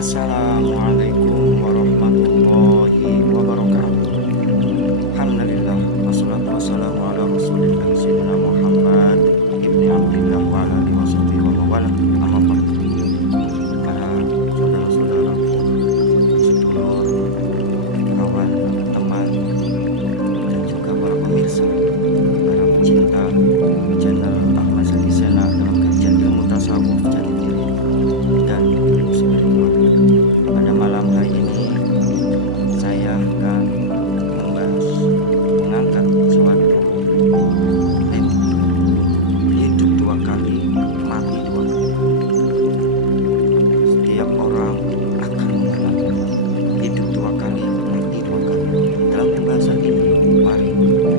Assalamualaikum warahmatullahi wabarakatuh. Alhamdulillah wassalatu wassalamu ala rasulillah sayyidina Muhammad ibni Abdillah wa ala alihi wasahbihi wa mawala. Amma ba'd. Para saudara-saudaraku, sedulur, kawan, teman, dan juga para pemirsa, para pecinta channel Ahmad Zaki Sena dalam kajian ilmu tasawuf jati diri dan ilmu spiritual. Pada malam hari ini saya akan mengangkat suatu tema, hidup dua kali, mati dua kali. Setiap orang akan mengalami hidup dua kali, mati dua kali. Dalam pembahasan ini, mari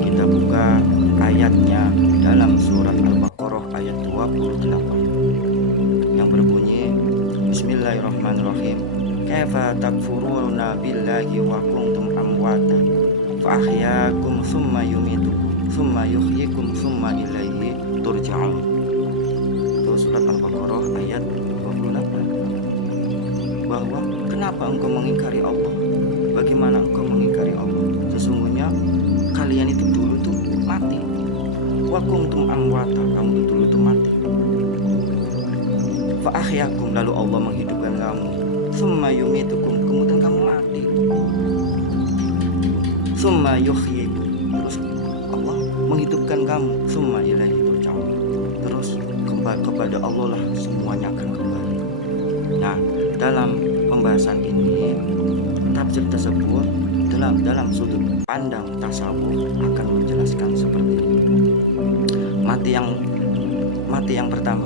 kita buka ayatnya dalam surat Al-Baqarah ayat 28 yang berbunyi, Bismillahirrahmanirrahim. Kaifa takfuruna billahi wa kuntum amwata fa ahyaakum tsumma yumitukum tsumma yuhyikum tsumma ilaihi turja'un. Itu surat Al-Baqarah ayat 28. Bahwa kenapa engkau mengingkari Allah? Bagaimana engkau mengingkari Allah? Sesungguhnya kalian itu dulu tuh mati. Wa kuntum amwata, kamu itu dulu tuh mati. Fa ahyaakum, lalu Allah menghidupkan kamu. Tsumma yumitukum, kemudian kamu mati. Tsumma yuhyikum, terus Allah menghidupkan kamu. Tsumma ilaihi turja'un, terus kepada Allah lah semuanya akan kembali. Nah, dalam pembahasan ini tafsir tersebut dalam sudut pandang tasawuf akan menjelaskan seperti ini. Mati yang pertama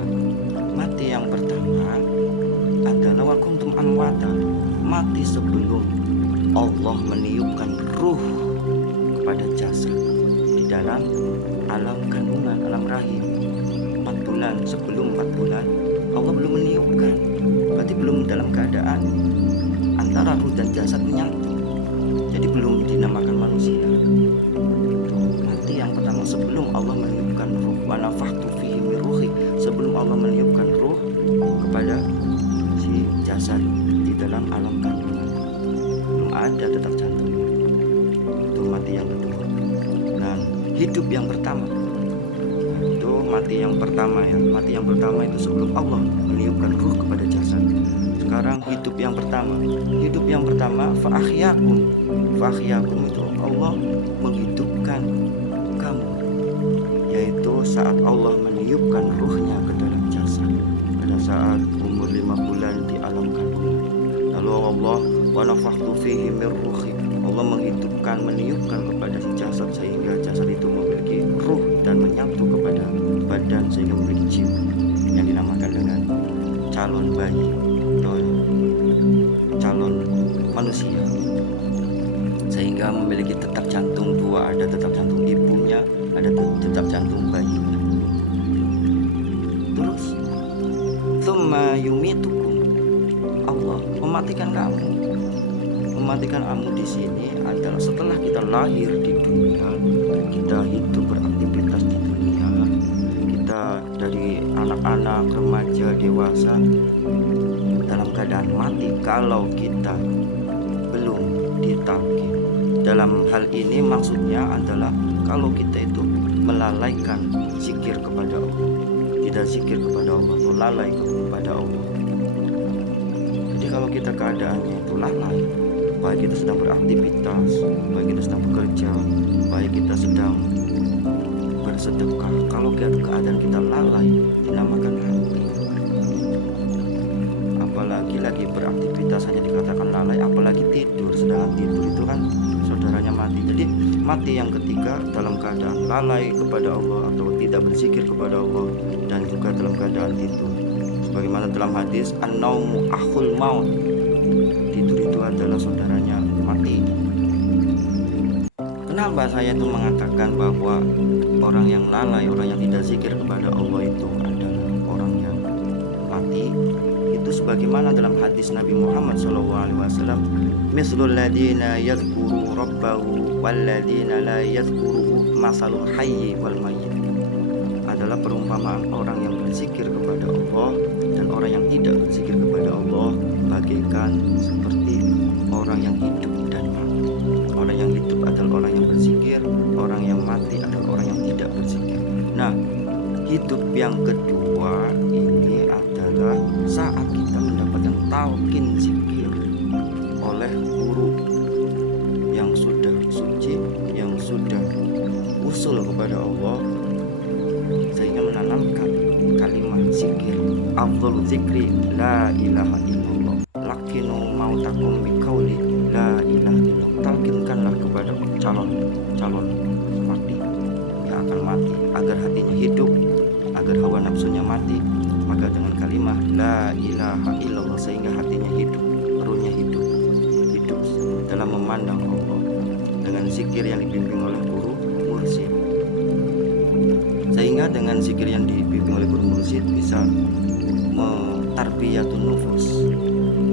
adalah wa kuntum amwata, mati sebelum Allah meniupkan ruh kepada jasad di dalam alam kandungan, alam rahim. 4 bulan, sebelum 4 bulan Allah belum meniupkan, berarti belum dalam keadaan antara ruh dan jasad menyatu, jadi belum dinamakan manusia. Mati yang pertama sebelum Allah meniupkan ruh, wa nafakhtu fihi min ruhi, sebelum Allah meniupkan ruh kepada si jasad di dalam alam kandungan, belum ada detak jantung. Itu mati yang kedua. Dan hidup yang pertama, itu mati yang pertama ya. Mati yang pertama itu sebelum Allah meniupkan ruh kepada jasad. Sekarang hidup yang pertama fa ahyaakum itu Allah menghidupkan kamu, yaitu saat Allah meniupkan ruhnya ke dalam jasad pada saat umur 5 bulan di alam kandungan. Lalu Allah wa nafakhtu fihi min ruhi, Allah meniupkan kepada si jasad sehingga jasad itu memiliki ruh dan menyatu kepada badan sehingga memiliki jiwa yang dinamakan dengan calon bayi atau calon manusia, sehingga memiliki detak jantung 2, ada detak jantung ibunya, ada detak jantung bayinya. Terus tsumma yumitukum, Allah mematikan kamu. Mematikan kamu di sini adalah setelah kita lahir di dunia, kita hidup beraktivitas di dunia, kita dari anak-anak, remaja, dewasa dalam keadaan mati kalau kita belum ditalqin. Dalam hal ini maksudnya adalah kalau kita itu melalaikan zikir kepada Allah, tidak zikir kepada Allah atau lalai kepada Allah. Jadi kalau kita keadaannya itu lalai, baik kita sedang beraktivitas, baik kita sedang bekerja, baik kita sedang bersedekah, kalau keadaan kita lalai dinamakan mati. Apalagi lagi beraktivitas hanya dikatakan lalai, apalagi tidur, sedangkan tidur itu kan saudaranya mati. Jadi mati yang ketiga dalam keadaan lalai kepada Allah atau tidak berzikir kepada Allah, dan juga dalam keadaan tidur. Sebagaimana dalam hadis, an-naumu akhul maut, tidur itu adalah saudaranya mati. Kenapa saya itu mengatakan bahwa orang yang lalai, orang yang tidak zikir kepada Allah itu adalah orang yang mati? Itu sebagaimana dalam hadis Nabi Muhammad SAW, mislul ladina yadhkuru rabbahu wal ladina la yadhkuruhu masalul hayyi wal mayyit, adalah perumpamaan orang yang berzikir kepada Allah dan orang yang tidak berzikir kepada Allah bagaikan seperti orang yang hidup dan mati. Orang yang hidup adalah orang yang berzikir, orang yang mati adalah orang yang tidak berzikir. Nah, hidup yang kedua ini adalah saat kita mendapatkan talqin zikir oleh guru yang sudah suci, yang sudah usul kepada Allah, sehingga menanamkan kalimat zikir. Afdhalu zikri la ilaha illallah, lakinu mautakum biqauli la ilaha illallah. Talqinkanlah kepada calon mati yang akan mati agar hatinya hidup, agar hawa nafsunya mati, maka dengan kalimat la ilaha illallah sehingga hatinya hidup, ruhnya hidup dalam memandang Allah dengan zikir yang dibimbing oleh guru mursyid. Sehingga dengan zikir yang dibimbing oleh guru mursyid bisa tarbiyatun nufus.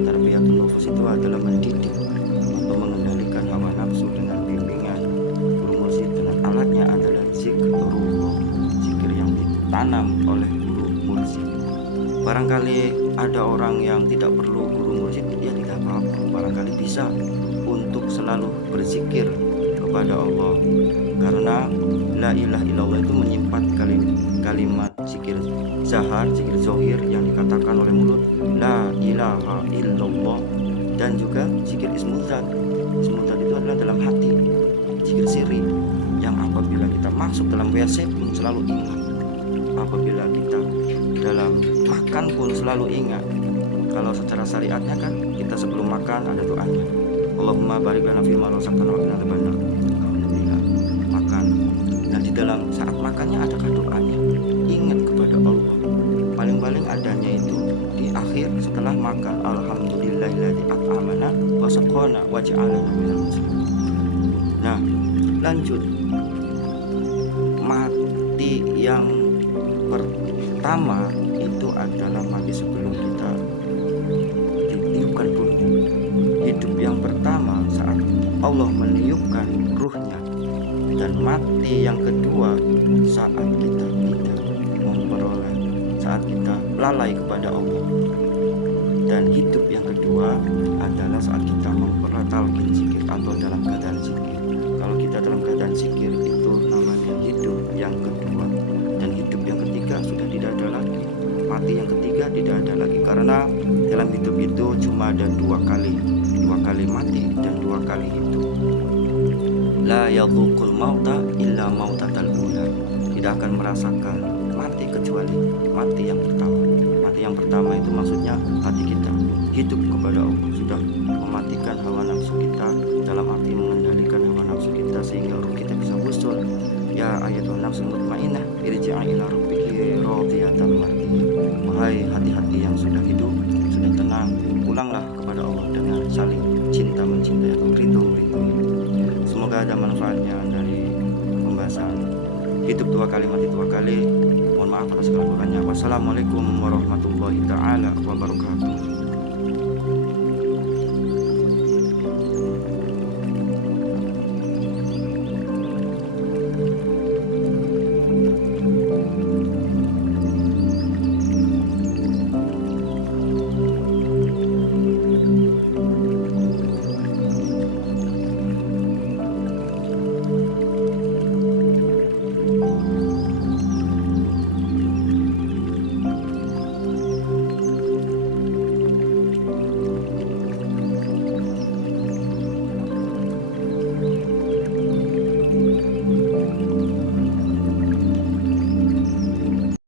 Tarbiyatun nufus itu adalah mendidik atau mengendalikan hawa nafsu dengan bimbingan guru mursyid, dengan alatnya adalah zikrullah, zikir yang ditanam oleh guru mursyid. Barangkali ada orang yang tidak perlu guru mursyid, ya tidak apa-apa, barangkali bisa untuk selalu berzikir kepada Allah, karena la ilaha illallah itu menyimpan kalimat zikir zahar, zikir zohir yang dikatakan oleh mulut la ilaha illallah, dan juga zikir ismuzat. Ismuzat itu adalah dalam hati, zikir sirri yang apabila kita masuk dalam WC pun selalu ingat, apabila kita dalam makan pun selalu ingat. Kalau secara syariatnya kan kita sebelum makan ada doanya, Allahumma barik lana fima razaqtana wa qina adzabannar. Alhamdulillah, makan. Dan di dalam saat makannya adakah doanya? Ingat kepada Allah. Paling-paling adanya itu di akhir setelah makan, alhamdulillahilladzi at'amana wa saqana wa ja'alana minal muslimin. Nah, lanjut. Mati yang pertama itu adalah mati sebelum kita ditiupkan ruhnya. Hidup yang pertama saat Allah meniupkan ruhnya, dan mati yang kedua saat kita tidak memperoleh, saat kita lalai kepada Allah. Dan hidup yang kedua adalah saat kita memperoleh talqin zikir atau dalam keadaan zikir. Kalau kita dalam keadaan zikir itu namanya hidup yang kedua, dan hidup yang ketiga sudah tidak ada lagi. Mati yang ketiga tidak ada lagi, karena dalam hidup itu cuma ada dua kali mati dan dua kali hidup. La yadhuqul mauta illa mautatal ula, tidak akan merasakan mati kecuali mati yang pertama. Mati yang pertama itu maksudnya hati kita hidup kepada Allah, sudah mematikan hawa nafsu kita, dalam arti mengendalikan hawa nafsu kita sehingga ruh kita bisa wusul. Ya ayatul nafsul mutmainnah irji'i ila rabbiki radiyatan mardiyah. Wahai hati-hati yang sudah hidup, sudah tenang, pulanglah kepada Allah dengan saling cinta mencintai atau ridho. Semoga ada manfaatnya dari pembahasan hidup dua kali mati dua kali. Mohon maaf atas segala kurangnya. Wassalamualaikum warahmatullahi taala wabarakatuh.